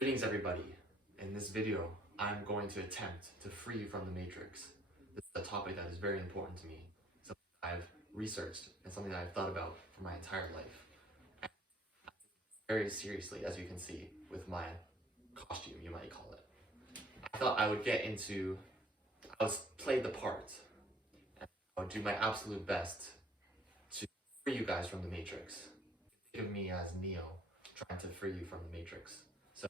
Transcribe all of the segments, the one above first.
Greetings everybody. In this video, I'm going to attempt to free you from the matrix. This is a topic that is very important to me, something I've researched and something that I've thought about for my entire life. And very seriously, as you can see with my costume, you might call it. I thought I would play the part, and I would do my absolute best to free you guys from the matrix. Think of me as Neo, trying to free you from the matrix. So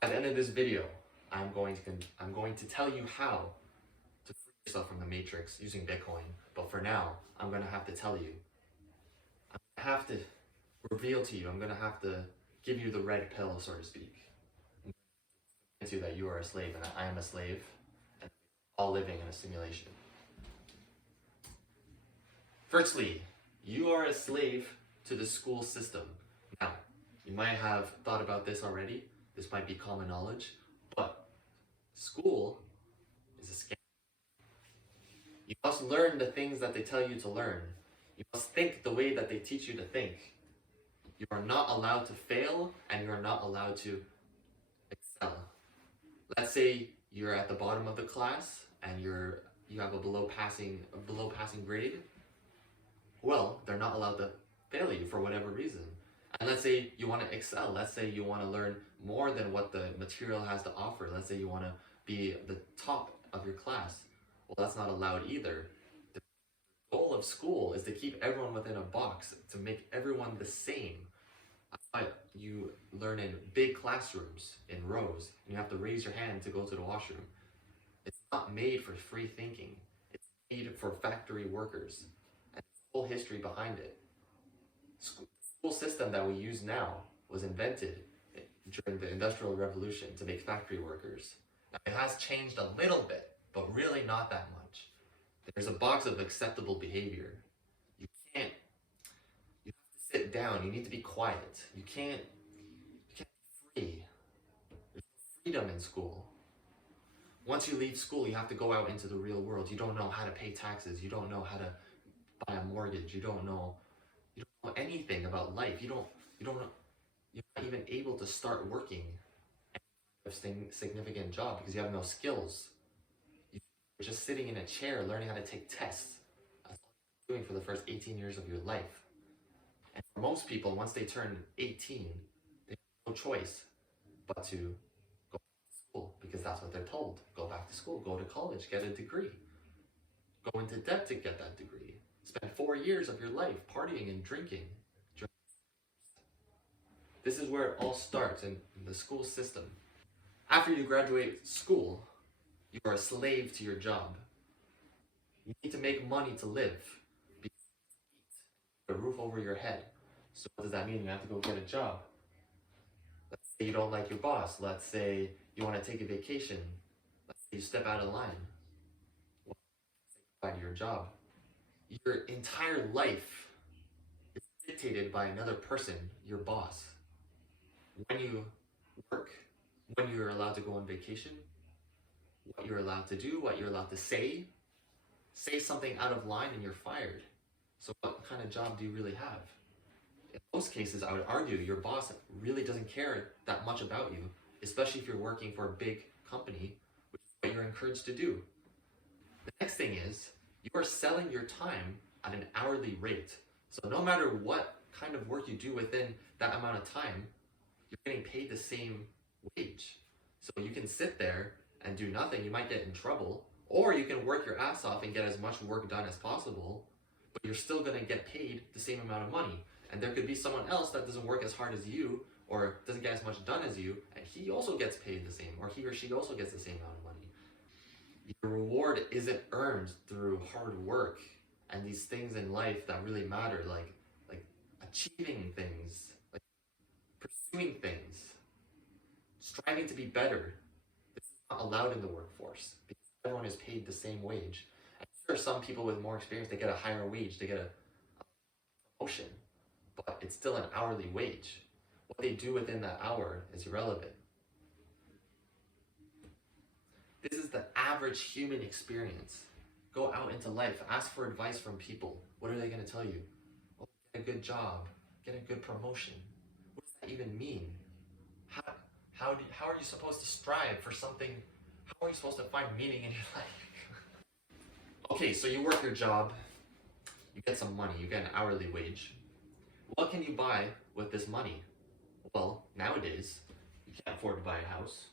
by the end of this video, I'm going to tell you how to free yourself from the matrix using Bitcoin. But for now, I'm going to have to tell you. I have to reveal to you. I'm going to have to give you the red pill, so to speak. I'm going to convince you that you are a slave and I am a slave, and we're all living in a simulation. Firstly, you are a slave to the school system. Now, you might have thought about this already. This might be common knowledge, but school is a scam. You must learn the things that they tell you to learn. You must think the way that they teach you to think. You are not allowed to fail, and you are not allowed to excel. Let's say you're at the bottom of the class and you have a below passing grade. Well, they're not allowed to fail you for whatever reason. And let's say you want to excel. Let's say you want to learn more than what the material has to offer. Let's say you want to be the top of your class. Well, that's not allowed either. The goal of school is to keep everyone within a box, to make everyone the same. You learn in big classrooms, in rows, and you have to raise your hand to go to the washroom. It's not made for free thinking. It's made for factory workers. And the whole history behind it. School system that we use now was invented during the Industrial Revolution to make factory workers. Now, it has changed a little bit, but really not that much. There's a box of acceptable behavior. You have to sit down, you need to be quiet. You can't be free. There's no freedom in school. Once you leave school, you have to go out into the real world. You don't know how to pay taxes, you don't know how to buy a mortgage, you don't know anything about life. You're not even able to start working a significant job because you have no skills. You're just sitting in a chair learning how to take tests. That's all you're doing for the first 18 years of your life. And for most people, once they turn 18, they have no choice but to go back to school because that's what they're told. Go back to school, go to college, get a degree. Go into debt to get that degree. Spend 4 years of your life partying and drinking. This is where it all starts in the school system. After you graduate school, you are a slave to your job. You need to make money to live, a roof over your head. So what does that mean? You have to go get a job. Let's say you don't like your boss. Let's say you want to take a vacation. Let's say you step out of line. Well, say goodbye to your job. Your entire life is dictated by another person, your boss. When you work, when you're allowed to go on vacation, what you're allowed to do, what you're allowed to say. Say something out of line and you're fired. So what kind of job do you really have? In most cases, I would argue your boss really doesn't care that much about you, especially if you're working for a big company, which is what you're encouraged to do. The next thing is, you are selling your time at an hourly rate. So no matter what kind of work you do within that amount of time, you're getting paid the same wage. So you can sit there and do nothing, you might get in trouble, or you can work your ass off and get as much work done as possible, but you're still gonna get paid the same amount of money. And there could be someone else that doesn't work as hard as you, or doesn't get as much done as you, and he also gets paid the same, or he or she also gets the same amount of money. Your reward isn't earned through hard work and these things in life that really matter, like achieving things, like pursuing things, striving to be better. This is not allowed in the workforce because everyone is paid the same wage. And sure, some people with more experience, they get a higher wage, they get a promotion, but it's still an hourly wage. What they do within that hour is irrelevant. This is the average human experience. Go out into life, ask for advice from people. What are they going to tell you? a good job, get a good promotion. What does that even mean? How, how are you supposed to strive for something? How are you supposed to find meaning in your life? Okay, so you work your job, you get some money, you get an hourly wage. What can you buy with this money? Well, nowadays, you can't afford to buy a house,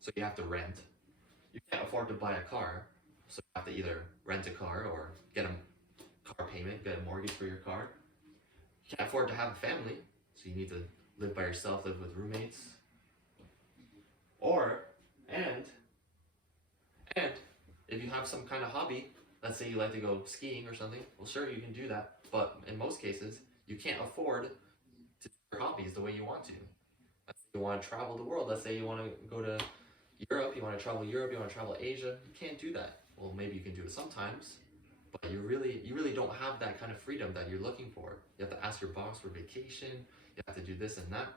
so you have to rent. You can't afford to buy a car, so you have to either rent a car or get a car payment, get a mortgage for your car. You can't afford to have a family, so you need to live by yourself, live with roommates. Or, and if you have some kind of hobby, let's say you like to go skiing or something, well, sure, you can do that. But in most cases, you can't afford to do your hobbies the way you want to. Let's say you want to travel the world. Let's say you want to go to Europe, you want to travel Europe, you want to travel Asia. You can't do that. Well, maybe you can do it sometimes, but you really don't have that kind of freedom that you're looking for. You have to ask your boss for vacation. You have to do this and that.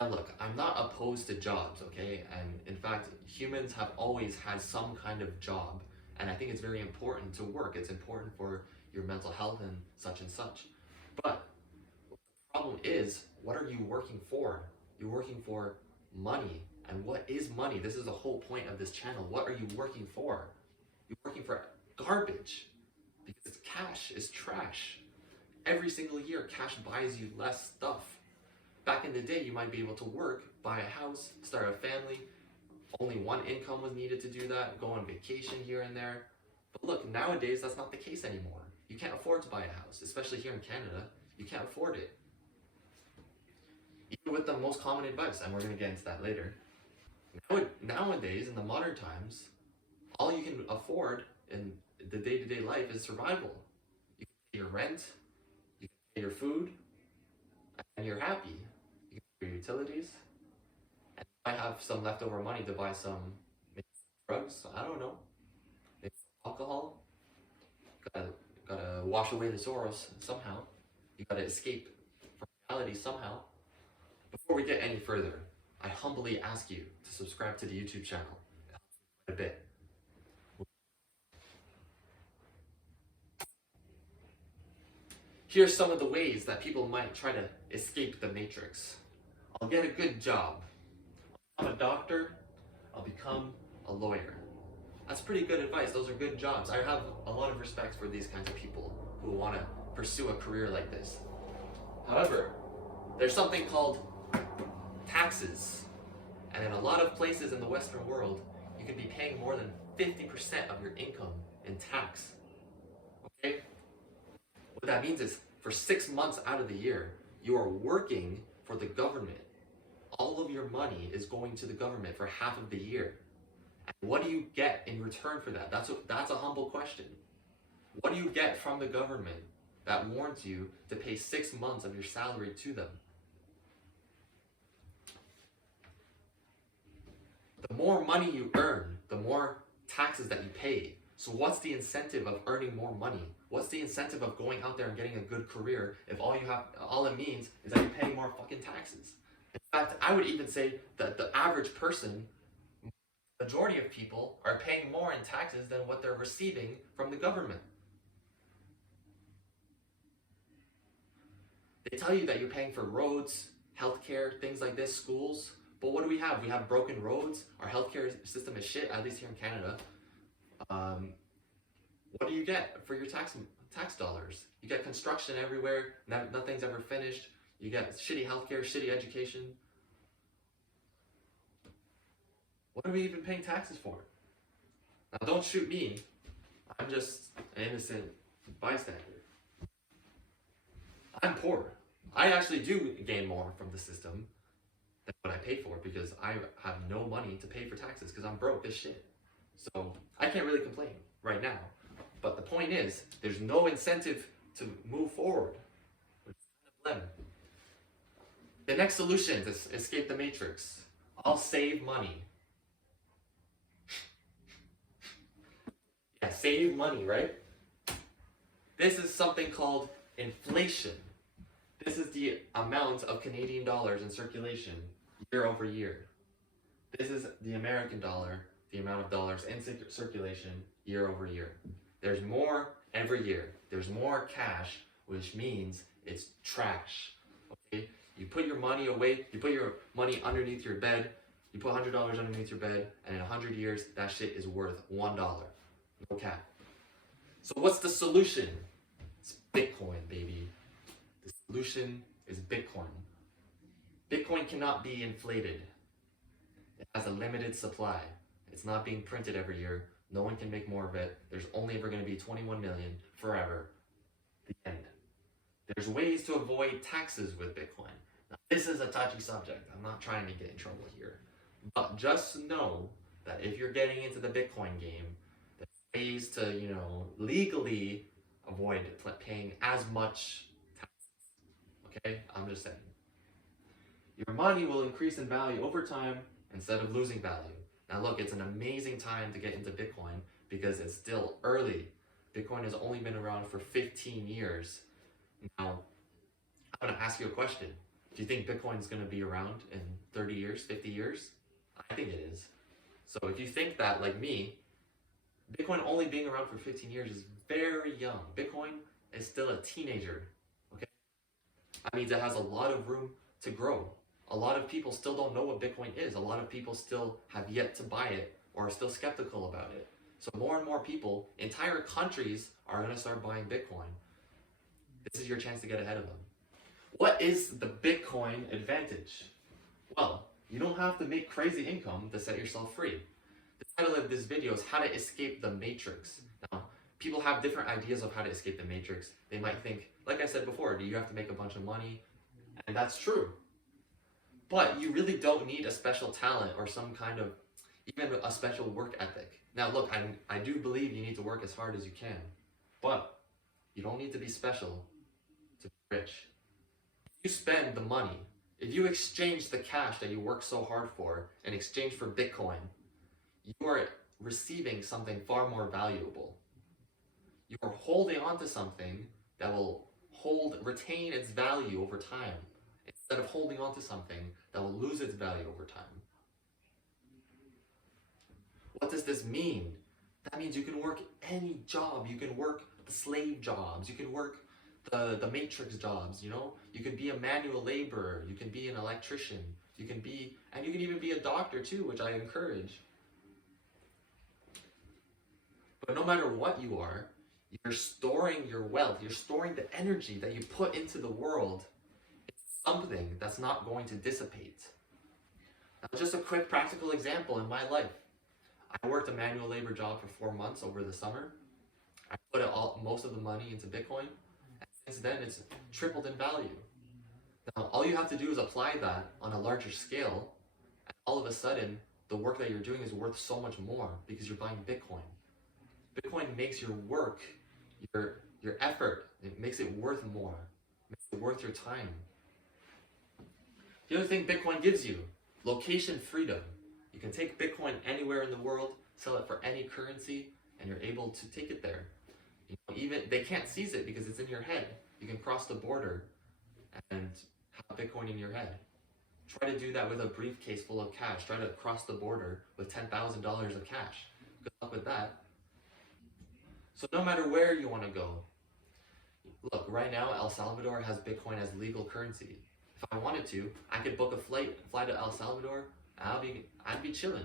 Now look, I'm not opposed to jobs, okay? And in fact, humans have always had some kind of job. And I think it's very important to work. It's important for your mental health and such. But the problem is, what are you working for? You're working for money. And what is money? This is the whole point of this channel. What are you working for? You're working for garbage. Because cash is trash. Every single year, cash buys you less stuff. Back in the day, you might be able to work, buy a house, start a family. Only one income was needed to do that, go on vacation here and there. But look, nowadays, that's not the case anymore. You can't afford to buy a house, especially here in Canada. You can't afford it. Even with the most common advice, and we're going to get into that later. Nowadays, in the modern times, all you can afford in the day-to-day life is survival. You can pay your rent, you can pay your food, and you're happy. You can pay your utilities, and you might have some leftover money to buy some maybe drugs, I don't know, maybe some alcohol. Gotta wash away the sorrows somehow. You gotta escape from reality somehow. Before we get any further, I humbly ask you to subscribe to the YouTube channel. It helps me quite a bit. Here's some of the ways that people might try to escape the matrix. I'll get a good job. I'm a doctor. I'll become a lawyer. That's pretty good advice. Those are good jobs. I have a lot of respect for these kinds of people who want to pursue a career like this. However, there's something called taxes. And in a lot of places in the Western world, you can be paying more than 50% of your income in tax. Okay? What that means is for 6 months out of the year, you are working for the government. All of your money is going to the government for half of the year. And what do you get in return for that? That's a humble question. What do you get from the government that warrants you to pay 6 months of your salary to them? The more money you earn, the more taxes that you pay. So what's the incentive of earning more money? What's the incentive of going out there and getting a good career if all it means is that you're paying more fucking taxes? In fact, I would even say that the average person, majority of people, are paying more in taxes than what they're receiving from the government. They tell you that you're paying for roads, healthcare, things like this, schools. But what do we have? We have broken roads. Our healthcare system is shit, at least here in Canada. What do you get for your tax dollars? You get construction everywhere. Nothing's ever finished. You get shitty healthcare, shitty education. What are we even paying taxes for? Now, don't shoot me. I'm just an innocent bystander. I'm poor. I actually do gain more from the system than what I pay for because I have no money to pay for taxes because I'm broke as shit. So I can't really complain right now. But the point is, there's no incentive to move forward. The next solution to escape the matrix. I'll save money. Yeah, save money, right? This is something called inflation. This is the amount of Canadian dollars in circulation year over year. This is the American dollar, the amount of dollars in circulation year over year. There's more every year. There's more cash, which means It's trash. Okay? You put your money away, you put your money underneath your bed, you put $100 underneath your bed, and in 100 years, that shit is worth $1. No cap. So what's the solution? It's Bitcoin, baby. The solution is Bitcoin. Bitcoin cannot be inflated. It has a limited supply. It's not being printed every year. No one can make more of it. There's only ever going to be 21 million forever. The end. There's ways to avoid taxes with Bitcoin. Now, this is a touchy subject. I'm not trying to get in trouble here. But just know that if you're getting into the Bitcoin game, there's ways to, legally avoid paying as much taxes. Okay? I'm just saying. Your money will increase in value over time instead of losing value. Now look, it's an amazing time to get into Bitcoin because it's still early. Bitcoin has only been around for 15 years. Now, I'm going to ask you a question. Do you think Bitcoin is going to be around in 30 years, 50 years? I think it is. So if you think that, like me, Bitcoin only being around for 15 years is very young. Bitcoin is still a teenager, okay? That means it has a lot of room to grow. A lot of people still don't know what Bitcoin is. A lot of people still have yet to buy it or are still skeptical about it. So more and more people, entire countries, are going to start buying Bitcoin. This is your chance to get ahead of them. What is the Bitcoin advantage? Well, you don't have to make crazy income to set yourself free. The title of this video is How to Escape the Matrix. Now, people have different ideas of how to escape the matrix. They might think, like I said before, do you have to make a bunch of money? And that's true. But you really don't need a special talent or some kind of, even a special work ethic. Now look, I do believe you need to work as hard as you can, but you don't need to be special to be rich. If you spend the money, if you exchange the cash that you work so hard for in exchange for Bitcoin, you are receiving something far more valuable. You are holding on to something that will retain its value over time, instead of holding on to something that will lose its value over time. What does this mean? That means you can work any job. You can work the slave jobs. You can work the matrix jobs, You can be a manual laborer. You can be an electrician. You can even be a doctor too, which I encourage. But no matter what you are, you're storing your wealth. You're storing the energy that you put into the world. Something that's not going to dissipate. Now, just a quick practical example in my life. I worked a manual labor job for 4 months over the summer. I put most of the money into Bitcoin, and since then it's tripled in value. Now, all you have to do is apply that on a larger scale, and all of a sudden, the work that you're doing is worth so much more because you're buying Bitcoin. Bitcoin makes your work, your effort, it makes it worth more. It makes it worth your time. The other thing Bitcoin gives you, location freedom. You can take Bitcoin anywhere in the world, sell it for any currency, and you're able to take it there. Even they can't seize it because it's in your head. You can cross the border and have Bitcoin in your head. Try to do that with a briefcase full of cash. Try to cross the border with $10,000 of cash. Good luck with that. So no matter where you want to go, look, right now El Salvador has Bitcoin as legal currency. If I wanted to, I could book a fly to El Salvador, and I'd be chilling.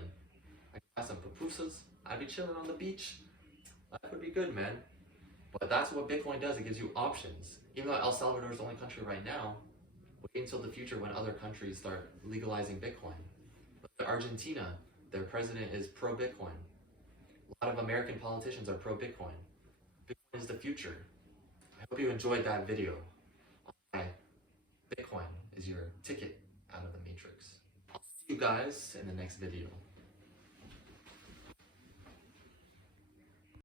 I could buy some pupusas, I'd be chilling on the beach. That would be good, man. But that's what Bitcoin does, it gives you options. Even though El Salvador is the only country right now, wait until the future when other countries start legalizing Bitcoin. Look at Argentina, their president is pro-Bitcoin. A lot of American politicians are pro-Bitcoin. Bitcoin is the future. I hope you enjoyed that video. Bitcoin is your ticket out of the matrix. I'll see you guys in the next video.